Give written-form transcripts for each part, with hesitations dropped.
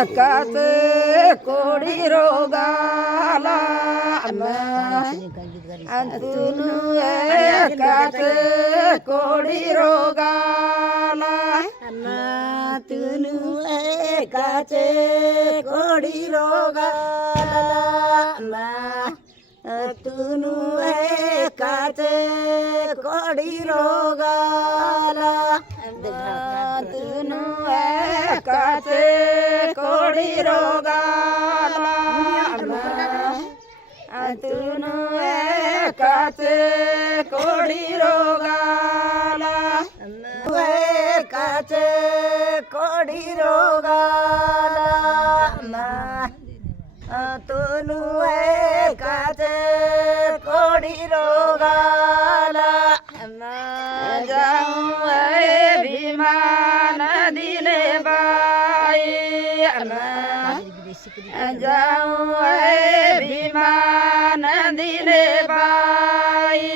एकाच कोडी रोगाला अंतून एकाच कोडी रोगाला तुन एकाच कोडी रोगाला तुन एकाच कोडी रोगाला तुन एकाच कोडी रोगाला तुन एकाच कोडी रोगाला एकाच कोडी रोगाला तुन एकाच कोडी रोगाला जाऊ भीमा नदीले बाई जाऊ भीमा नदीले बाई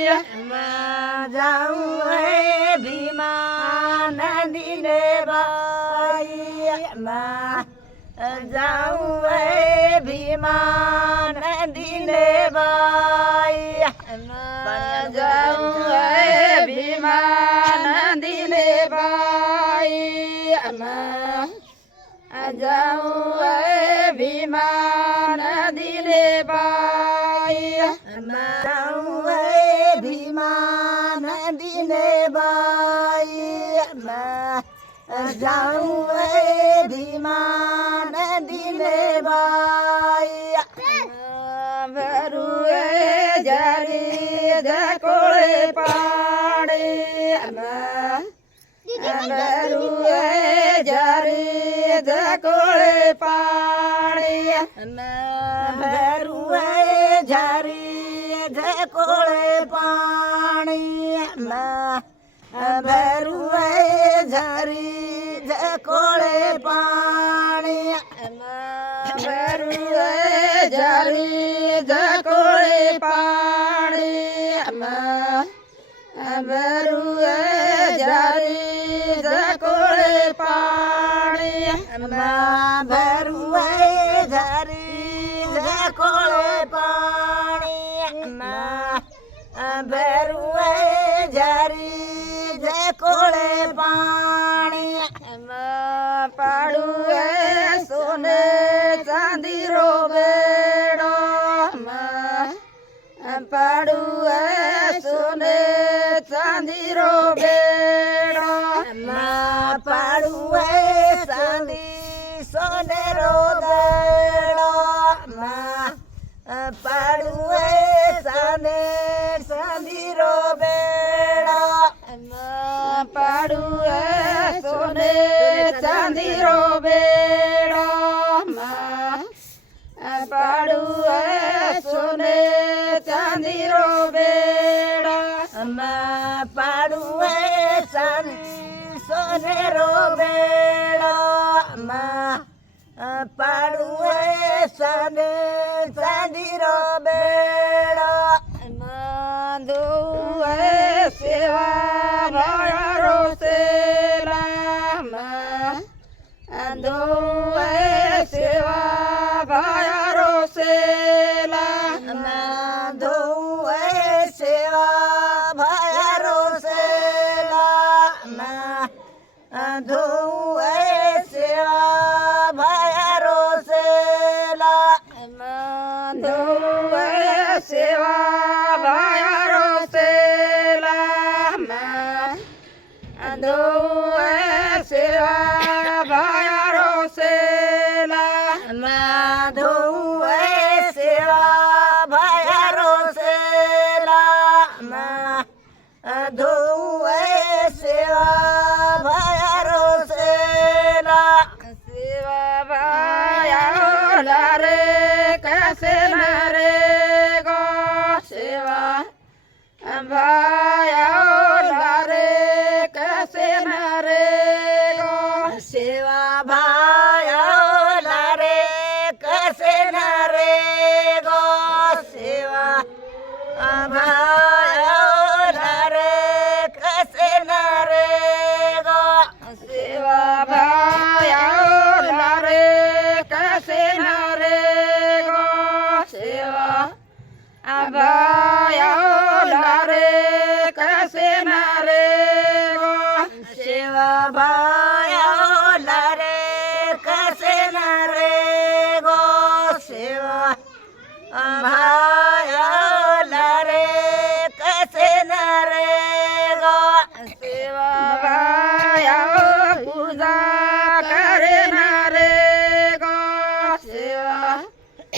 जाऊ भीमा नदीले बाई जाऊ भीमा नदीले बाई जाऊ भीमा नदीले बाई जाऊ भीमा नदीले बाई जाऊ भीमा नदीले बाई जाऊ भीमा नदीले बाई भरू जारी कोळे पाडे भरू जारी कोळे पाडे भरू झारी कोळे पाणी भरू झारी कोळे पाणी भरू जारी कोळे पाडे भरू जारी कोळे पाडे भरू झारी कोळे पाणी भरू झारी कोळे पाणी पाडू सोने चांदी रो बेडो पाडू सोने चांदी रो बेडो पाडू चांदी सोने रो बेडो पाडू चांदी चांदी रो बेडो पाडू सोने चांदी रो बेडो पाडू सोने चांदी रो बेडो पाडू चांदी सोने रो बेडो पाडू चांदी चांदी रो बेडो दो सेवा भाया रो सेला दो सेवा भाया रो सेला दो सेवा भाया रो सेला दो सेवा भाया रो सेला दो सेवा भाया रो सेला दो सेवा भाया रो सेला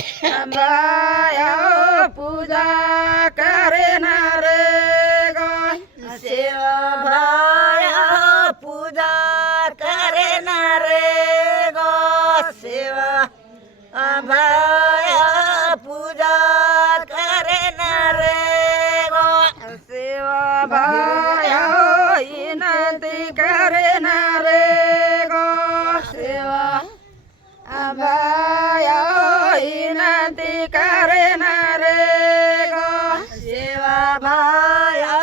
बाया पूजा करेनार ग सेवा भाया पूजा करणार ग सेवा भाया पूजा करणार ग सेवा बाया विनंती करेनार ग सेवा बाया विनंती करेनार ग सेवा भाया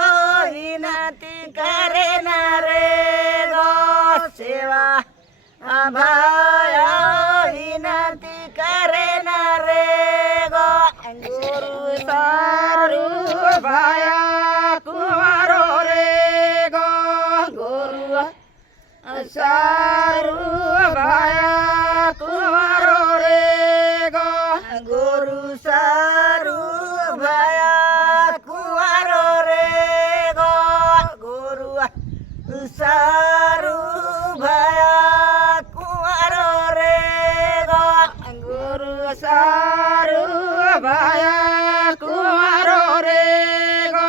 विनंती करणार ग सेवा भाया विनंती करणार ग गुरु सारू बाया कुमारो रे ग गुरु सारू बाया कुमारो रे ग गुरु सारू भया कुवारो रे ग गुरु सारू भया कुवारो रे ग गुरु सारू बाया कुमारो रे ग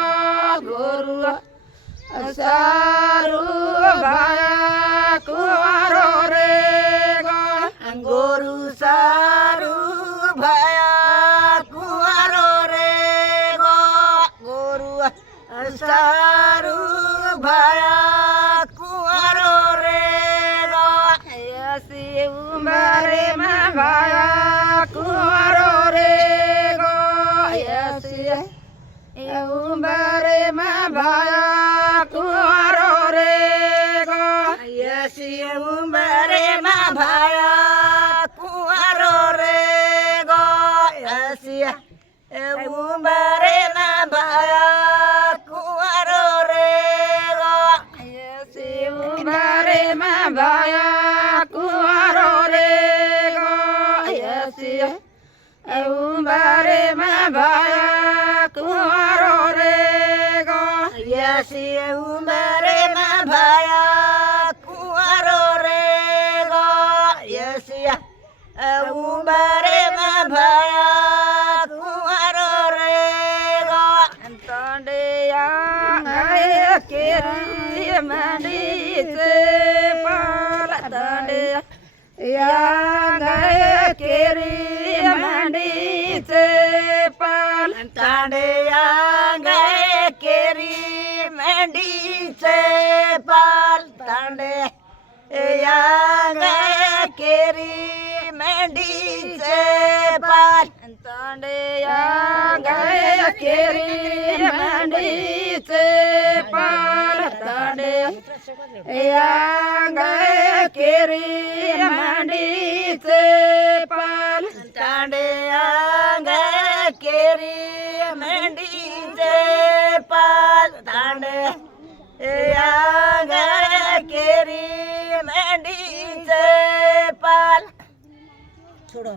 गुरु सारू बाया कुमारो रे ग गुरु सारू भया कुवारो रे ग गुरु सारू भया कुवारो रे ग यसी उमरे में भाया कुमारो रे ग यसी उमरे में भाया कुमारो रे ग यसी उंबरे मा भाया कुवारो रे ग यसी उंबरे मा भाया कुवारो रे ग यसी उमरे में भाया कुमारो रे ग यसी उमरे में भाया कुमारो रे ग यसी उंबरे मा भाया कुवारो रे ग यसी उंबरे मा भाया कुवारो रे ग तंडिया गए केरी मंडी से पाल तंडिया गए केरी मंडी से पाल तांडिया गए केरी मंडी से पाल तांडे या गए केरी मंडी से पाल तंडिया गए केरी मंडी से पाल तंडिया गए केरी मंडी से पाल तांडिया गए केरी मंडी से पाल तांडे या गए केरी मंडी से पाल छोड़ो